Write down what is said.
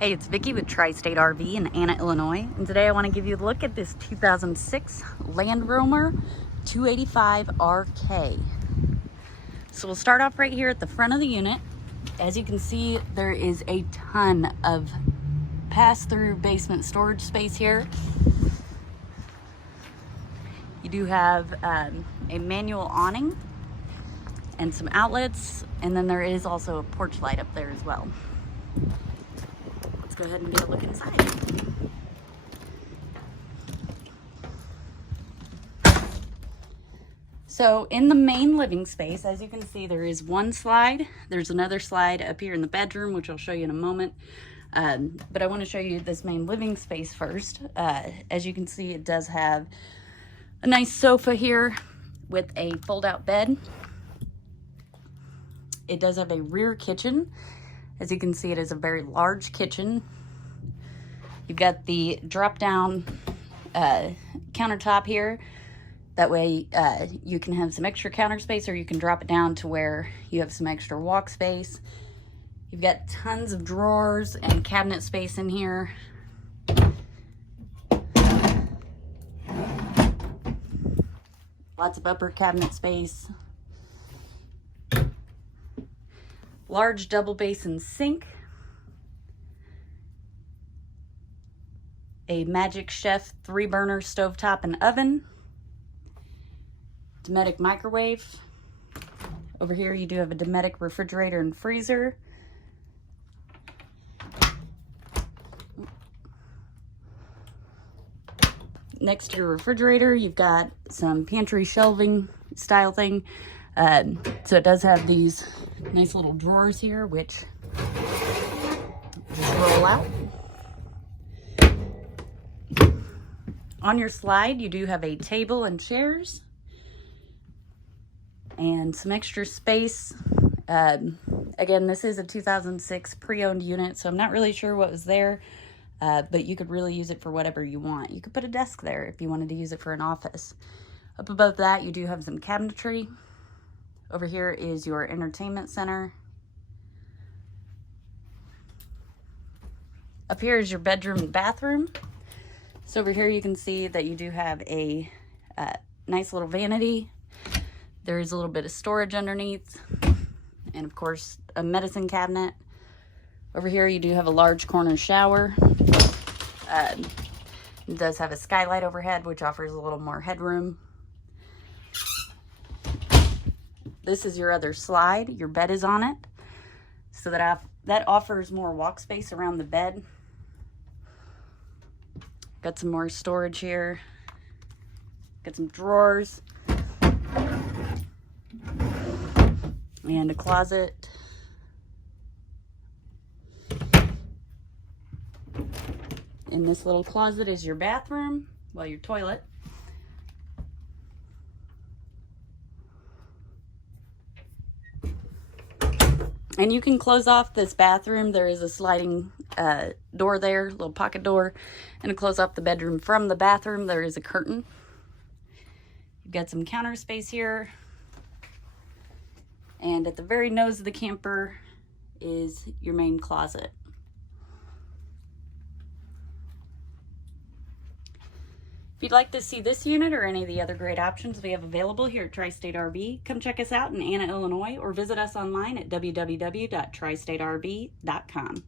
Hey, it's Vicki with Tri-State RV in Anna, Illinois, and today I want to give you a look at this 2006 Land Rover 285RK. So we'll start off right here at the front of the unit. As you can see, there is a ton of pass-through basement storage space here. You do have a manual awning and some outlets, and then there is also a porch light up there as well. Let's go ahead and get a look inside. So in the main living space, as you can see, there is one slide. There's another slide up here in the bedroom, which I'll show you in a moment. But I want to show you this main living space first. As you can see, it does have a nice sofa here with a fold-out bed. It does have a rear kitchen. As you can see, it is a very large kitchen. You've got the drop-down countertop here. That way you can have some extra counter space, or you can drop it down to where you have some extra walk space. You've got tons of drawers and cabinet space in here. Lots of upper cabinet space. Large double basin sink. A Magic Chef 3-burner stovetop and oven. Dometic microwave. Over here you do have a Dometic refrigerator and freezer. Next to your refrigerator, you've got some pantry shelving style thing. So it does have these nice little drawers here, which just roll out. On your slide, you do have a table and chairs and some extra space. Again, this is a 2006 pre-owned unit, so I'm not really sure what was there. But you could really use it for whatever you want. You could put a desk there if you wanted to use it for an office. Up above that, you do have some cabinetry. Over here is your entertainment center. Up here is your bedroom and bathroom. So over here you can see that you do have a nice little vanity. There is a little bit of storage underneath. And of course, a medicine cabinet. Over here you do have a large corner shower. It does have a skylight overhead, which offers a little more headroom. This is your other slide. Your bed is on it, so that offers more walk space around the bed. Got some more storage here. Got some drawers and a closet. In this little closet is your bathroom, well, your toilet. And you can close off this bathroom. There is a sliding door there, little pocket door. And to close off the bedroom from the bathroom, there is a curtain. You've got some counter space here. And at the very nose of the camper is your main closet. If you'd like to see this unit or any of the other great options we have available here at Tri-State RV, come check us out in Anna, Illinois, or visit us online at www.tristaterv.com.